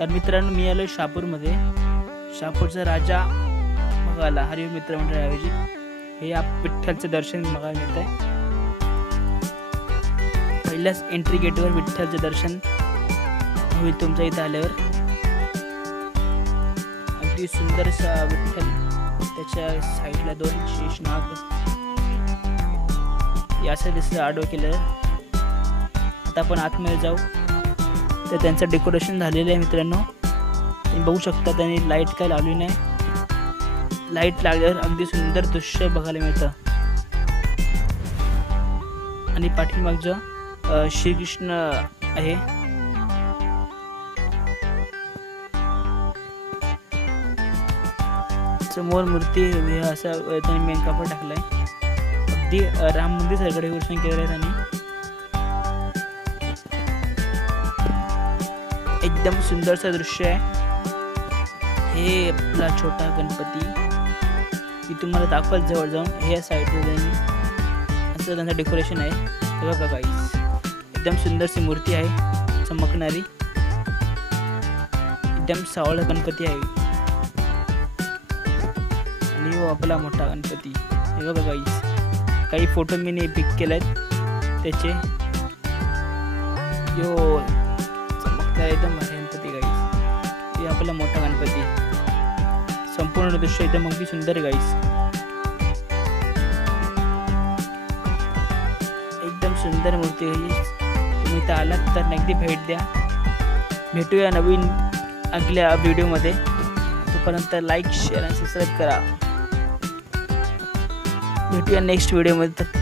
तर मित्रांनो मी आलो शहापूरमध्ये. शहापूरचा राजा बघायला हरिओम मित्र मंडळ आयोजित हे विठ्ठलचं दर्शन बघायला मिळत आहे. पहिल्याच एंट्री गेटवर विठ्ठलचं दर्शन होईल तुमच्या इथं आल्यावर. अगदी सुंदरसा विठ्ठल, त्याच्या साईडला 2 शेषनाग याचं दिसलं आडवं केलं. आता आपण आतमध्ये जाऊ तर त्यांचं डेकोरेशन झालेलं आहे मित्रांनो. तुम्ही बघू शकता त्यांनी लाईट काय लावली नाही. लाईट लागल्यावर अगदी सुंदर दृश्य बघायला मिळतं. आणि पाठीमागचं श्रीकृष्ण आहे. समोर मूर्ती असा त्यांनी मेन कापड टाकलाय. अगदी राम मंदिर सारखं डेकोरेशन केलेलं आहे त्यांनी. एकदम सुंदरचं दृश्य आहे. हे आपला छोटा गणपती मी तुम्हाला दाखवत जवळ जाऊन. हे साईडला त्यांनी असं त्यांचं डेकोरेशन आहे. हे बघा गाईस, एकदम सुंदरशी मूर्ती आहे चमकणारी. एकदम सावळा गणपती आहे. आणि हो आपला मोठा गणपती. हे बघा गाईस, काही फोटो मी पिक केलेत त्याचे. यो चमकता एकदम गणपती गाईस. हे आपला मोठा गणपती. संपूर्ण दृश्य एकदम अगदी सुंदर आहे गाईस. एकदम सुंदर मूर्ती आहे. तुम्ही इथं आलात तर नक्की भेट द्या. भेटूया नवीन अगल्या व्हिडिओमध्ये. तोपर्यंत लाईक, शेअर आणि सबस्क्राईब करा. भेटूया नेक्स्ट व्हिडिओमध्ये.